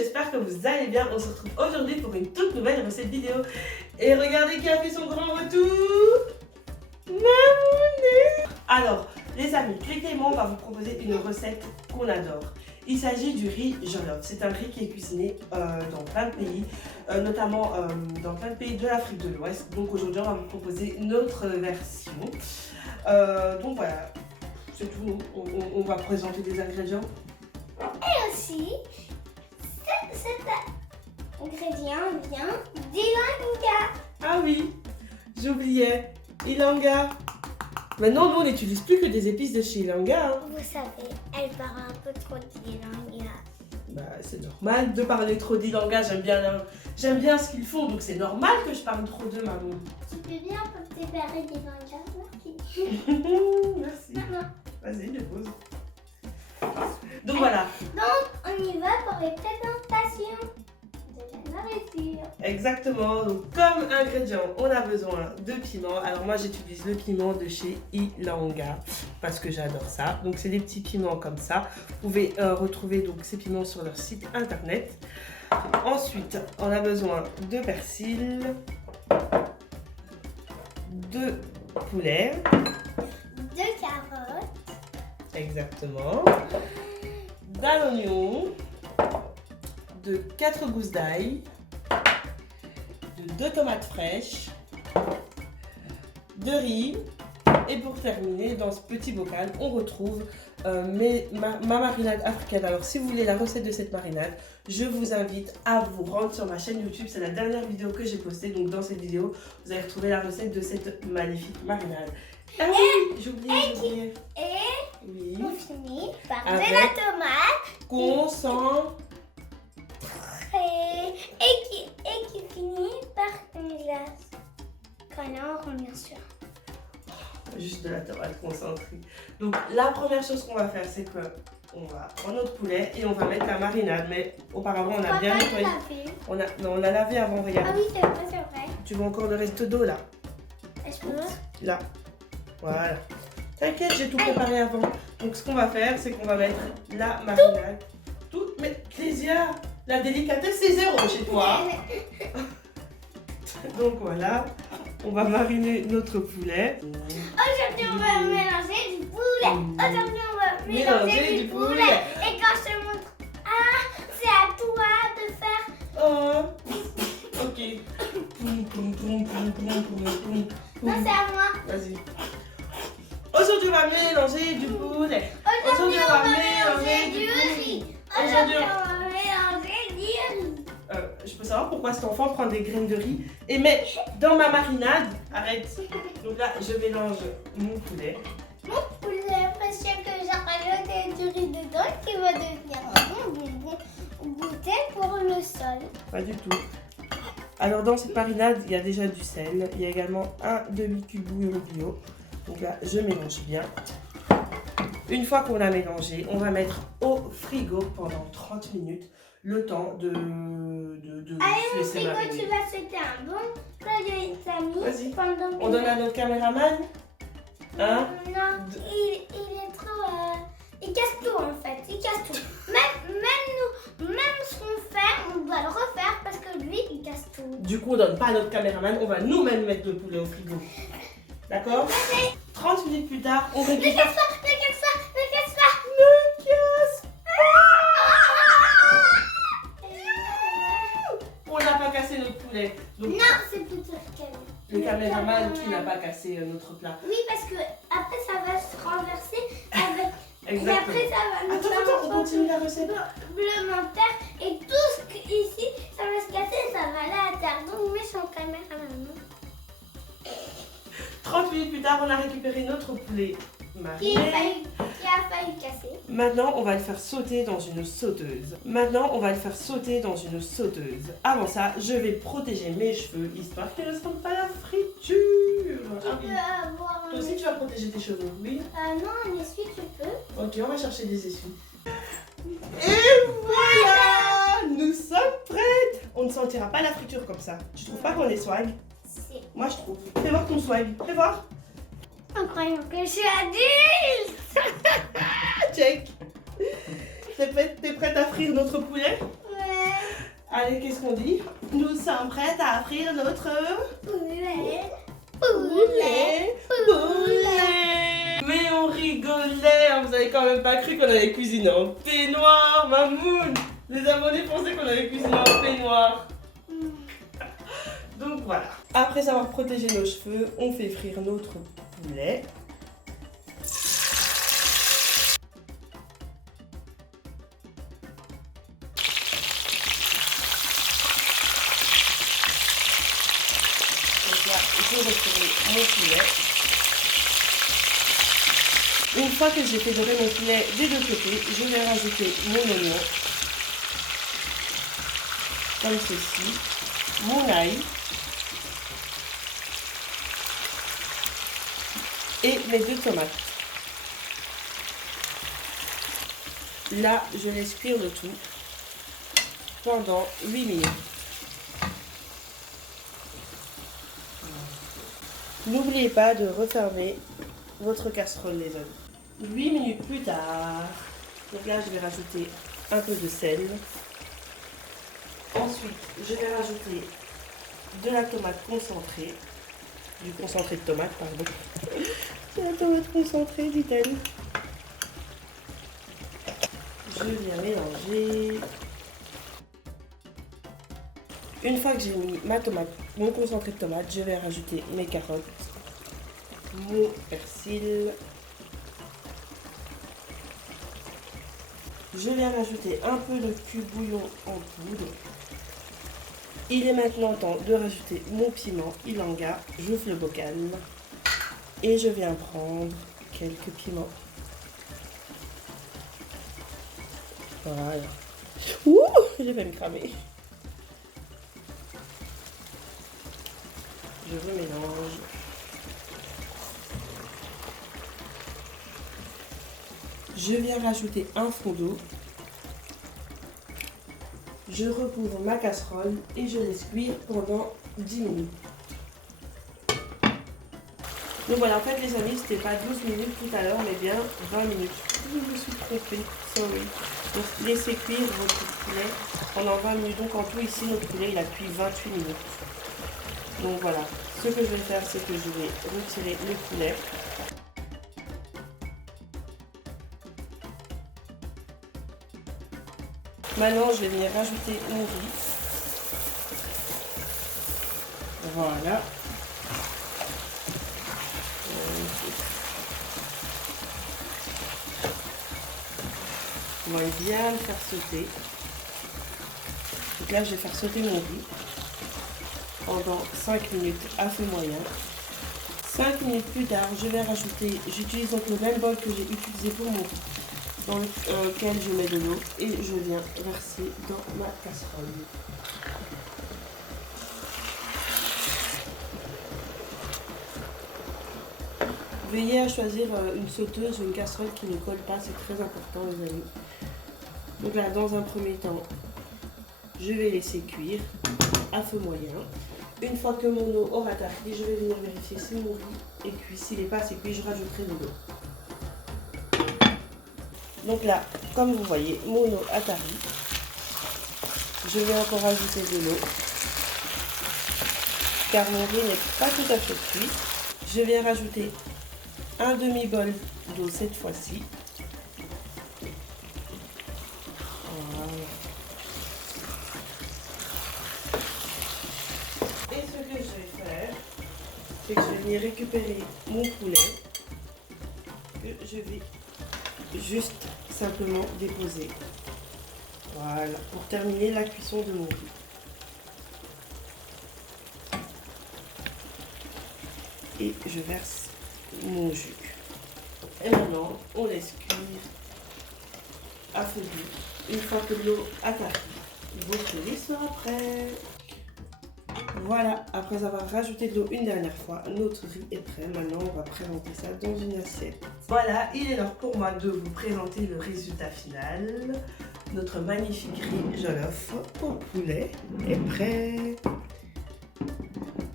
j'espère que vous allez bien. On se retrouve aujourd'hui pour une toute nouvelle recette vidéo. Et regardez qui a fait son grand retour. Mamouné. Alors, les amis, Clément va vous proposer une recette qu'on adore. Il s'agit du riz jollof. C'est un riz qui est cuisiné dans plein de pays, notamment dans plein de pays de l'Afrique de l'Ouest. Donc aujourd'hui, on va vous proposer notre version. Donc voilà, c'est tout. On va présenter des ingrédients. Et aussi, cet ingrédient vient d'Ilanga. Ah oui, j'oubliais. Ilanga. Maintenant, nous, on n'utilise plus que des épices de chez Ilanga. Hein. Vous savez, elle parle un peu trop d'Ilanga. Bah, c'est normal de parler trop d'Ilanga. J'aime bien ce qu'ils font, donc c'est normal que je parle trop de maman. Tu peux bien préparer d'Ilanga, merci. Merci. Maman. Vas-y, dépose. Donc voilà. Donc, on y va pour les présentations de la nourriture. Exactement. Donc, comme ingrédient, on a besoin de piment. Alors moi, j'utilise le piment de chez Ilanga parce que j'adore ça. Donc, c'est des petits piments comme ça. Vous pouvez retrouver donc ces piments sur leur site internet. Ensuite, on a besoin de persil, de poulet, De carottes. exactement, d'un oignon, de 4 gousses d'ail, de 2 tomates fraîches, de riz. Et pour terminer, dans ce petit bocal, on retrouve ma marinade africaine. Alors si vous voulez la recette de cette marinade, je vous invite à vous rendre sur ma chaîne YouTube. C'est la dernière vidéo que j'ai postée. Donc dans cette vidéo, vous allez retrouver la recette de cette magnifique marinade. Ah oui, j'oubliais. Et Oui. on finit par Avec de la tomate. Concentré. Et qui finit par une glace. Colorant, bien sûr. Juste de la tomate concentrée. Donc la première chose qu'on va faire, c'est que on va prendre notre poulet et on va mettre la marinade. Mais auparavant, on a bien nettoyé. On l'a lavé avant, regarde. Ah oui, c'est vrai. Tu veux encore le reste d'eau là? Est-ce que Là. Voilà. T'inquiète, j'ai tout préparé avant. Donc ce qu'on va faire, c'est qu'on va mettre la marinade. Tout. Mais Clésia, la délicatesse c'est zéro chez toi. Donc voilà, on va mariner notre poulet. Aujourd'hui, on va mélanger du poulet. Aujourd'hui, on va mélanger du poulet. Et quand je te montre, c'est à toi de faire. Oh. Ok. Poum, poum, poum, poum, poum, poum, poum. Non, c'est à moi. Vas-y. Aujourd'hui, on va mélanger du poulet. Aujourd'hui, on va mélanger du riz. Aujourd'hui, on va mélanger du riz. Je peux savoir pourquoi cet enfant prend des graines de riz et met dans ma marinade. Arrête. Donc là, je mélange mon poulet. Mon poulet précieux que j'ai rajouté du riz dedans qui va devenir un bon goûter pour le sol. Pas du tout. Alors dans cette marinade, il y a déjà du sel. Il y a également un demi-cube bouillon bio. Donc là, je mélange bien. Une fois qu'on a mélangé, on va mettre au frigo pendant 30 minutes. Le temps de Allez, mon laisser frigo, mariner. tu vas souhaiter un bon joyeux amis. Vas-y. Pendant On donne à notre caméraman. Hein? Non, il est trop. Il casse tout en fait. Il casse tout. Même ce qu'on fait, on doit le refaire parce que lui, il casse tout. Du coup, on donne pas à notre caméraman, on va nous-mêmes mettre le poulet au frigo. D'accord? 30 minutes plus tard, on Ne récupère. casse pas, ne casse pas, ne casse pas. Ne casse pas. On n'a pas cassé notre poulet. Donc, Non, c'est plutôt le caméraman qui n'a pas cassé notre plat. Oui, parce que après ça va se renverser avec. Exactement. Et après ça va nous faire Attends, un on continue la recette. supplémentaire et tout ce que ici ça va se casser et ça va aller à terre. Donc méchant caméraman. 30 minutes plus tard, on a récupéré notre poulet Qui mariné. a failli casser. Maintenant, on va le faire sauter dans une sauteuse. Avant ça, je vais protéger mes cheveux, histoire qu'ils ne sentent pas la friture. Tu Ah oui. peux avoir un. Toi aussi, tu vas protéger tes cheveux, oui? Non, un essuie, tu peux. Ok, on va chercher des essuies. Et voilà! Nous sommes prêtes! On ne sentira pas la friture comme ça. Tu trouves pas qu'on est swag? C'est Moi, je trouve. Fais voir ton swag. Fais voir. incroyable que je suis adulte. Check. T'es prête à frire notre poulet? Ouais. Allez, qu'est-ce qu'on dit? Nous sommes prêtes à offrir notre Poulet. poulet. Mais on rigolait, vous avez quand même pas cru qu'on allait cuisiner en peignoir, Mamoun. Les abonnés pensaient qu'on allait cuisiner en peignoir. Donc voilà. Après avoir protégé nos cheveux, on fait frire notre poulet. Donc là, je retire mon poulet. Une fois que j'ai fait dorer mon poulet des deux côtés, je vais rajouter mon oignon, comme ceci, mon ail et mes 2 tomates. Là, je laisse cuire le tout pendant 8 minutes. N'oubliez pas de refermer votre casserole, les amis. 8 minutes plus tard, donc là, je vais rajouter un peu de sel. Ensuite, je vais rajouter de la tomate concentrée. Du concentré de tomate, pardon. De la tomate concentrée, dit-elle. Je viens mélanger. Une fois que j'ai mis ma tomate, mon concentré de tomate, je vais rajouter mes carottes, mon persil. Je vais rajouter un peu de cube bouillon en poudre. Il est maintenant temps de rajouter mon piment Ilanga. J'ouvre le bocal et je viens prendre quelques piments. Voilà. Ouh, je vais me cramer. Je remélange. Je viens rajouter un fond d'eau. Je recouvre ma casserole et je laisse cuire pendant 10 minutes. Donc voilà, en fait les amis, c'était pas 12 minutes tout à l'heure, mais bien 20 minutes. Je me suis trompée, sorry. Donc laissez cuire votre poulet pendant 20 minutes. Donc en tout ici, notre poulet il a cuit 28 minutes. Donc voilà, ce que je vais faire, c'est que je vais retirer le poulet. Maintenant, je vais venir rajouter mon riz. Voilà. On va bien le faire sauter. Donc là, je vais faire sauter mon riz pendant 5 minutes à feu moyen. 5 minutes plus tard, je vais rajouter, j'utilise donc le même bol que j'ai utilisé pour mon riz, dans lequel je mets de l'eau et je viens verser dans ma casserole. Veillez à choisir une sauteuse ou une casserole qui ne colle pas, c'est très important les amis. Donc là, dans un premier temps, je vais laisser cuire à feu moyen. Une fois que mon eau aura tardi, je vais venir vérifier si mon riz est cuit. S'il n'est pas assez cuit, je rajouterai de l'eau. Donc là, comme vous voyez, mon eau a tari. Je vais encore ajouter de l'eau, car mon riz n'est pas tout à fait cuit. Je vais rajouter un demi-bol d'eau cette fois-ci. Voilà. Et ce que je vais faire, c'est que je vais venir récupérer mon poulet, que je vais juste simplement déposer. Voilà, pour terminer la cuisson de mon riz. Et je verse mon jus. Et maintenant, on laisse cuire à feu doux. Une fois que l'eau a tari, votre riz sera prêt. Voilà, après avoir rajouté de l'eau une dernière fois, notre riz est prêt. Maintenant, on va présenter ça dans une assiette. Voilà, il est l'heure pour moi de vous présenter le résultat final. Notre magnifique riz jollof au poulet est prêt.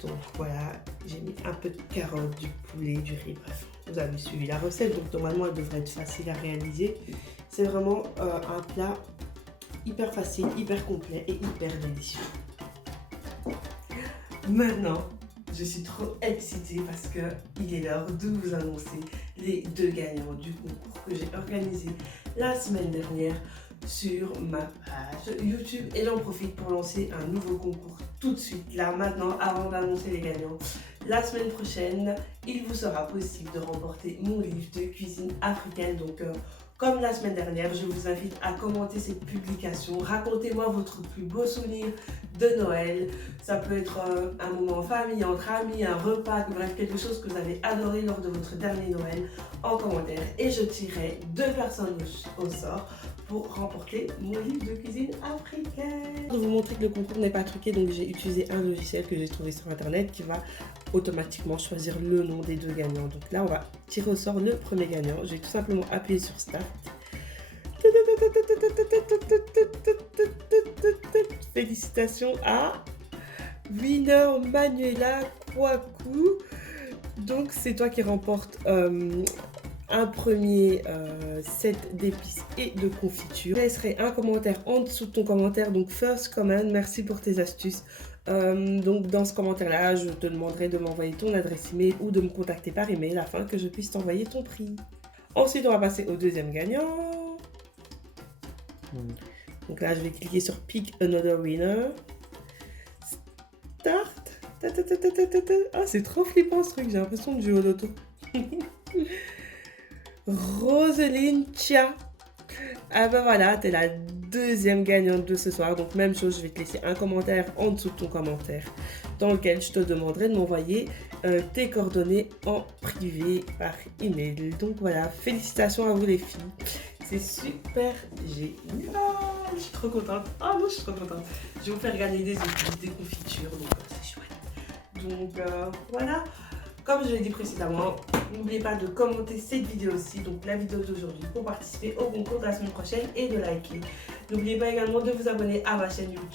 Donc voilà, j'ai mis un peu de carottes, du poulet, du riz, bref. Vous avez suivi la recette, donc normalement elle devrait être facile à réaliser. C'est vraiment un plat hyper facile, hyper complet et hyper délicieux. Maintenant, je suis trop excitée parce qu'il est l'heure de vous annoncer les 2 gagnants du concours que j'ai organisé la semaine dernière sur ma page YouTube. Et j'en profite pour lancer un nouveau concours tout de suite, là, maintenant, avant d'annoncer les gagnants. La semaine prochaine, il vous sera possible de remporter mon livre de cuisine africaine. Donc, comme la semaine dernière, je vous invite à commenter cette publication. Racontez-moi votre plus beau souvenir de Noël. Ça peut être un moment en famille, entre amis, un repas, bref, quelque chose que vous avez adoré lors de votre dernier Noël en commentaire. Et je tirerai 2 personnes au sort pour remporter mon livre de cuisine africaine. Je vais vous montrer que le concours n'est pas truqué, donc j'ai utilisé un logiciel que j'ai trouvé sur internet qui va automatiquement choisir le nom des 2 gagnants. Donc là, on va tirer au sort le premier gagnant. Je vais tout simplement appuyer sur Start. Félicitations à Winner Manuela Kwaku. Donc c'est toi qui remporte un premier set d'épices et de confiture. Je laisserai un commentaire en dessous de ton commentaire, donc first comment, merci pour tes astuces. Donc dans ce commentaire là, je te demanderai de m'envoyer ton adresse email ou de me contacter par email afin que je puisse t'envoyer ton prix. Ensuite, on va passer au deuxième gagnant. Donc là, je vais cliquer sur Pick Another Winner. Start. Ah, c'est trop flippant ce truc, j'ai l'impression de jouer au loto. Roselyne Chia. Ah bah voilà, t'es la 2e gagnante de ce soir. Donc même chose, je vais te laisser un commentaire en dessous de ton commentaire dans lequel je te demanderai de m'envoyer tes coordonnées en privé par email. Donc voilà, félicitations à vous les filles. C'est super génial. Je suis trop contente. Ah non, je suis trop contente. Je vais vous faire gagner des épices, des confitures, donc c'est chouette. Donc voilà. Comme je l'ai dit précédemment, n'oubliez pas de commenter cette vidéo aussi, donc la vidéo d'aujourd'hui, pour participer au concours de la semaine prochaine et de liker. N'oubliez pas également de vous abonner à ma chaîne YouTube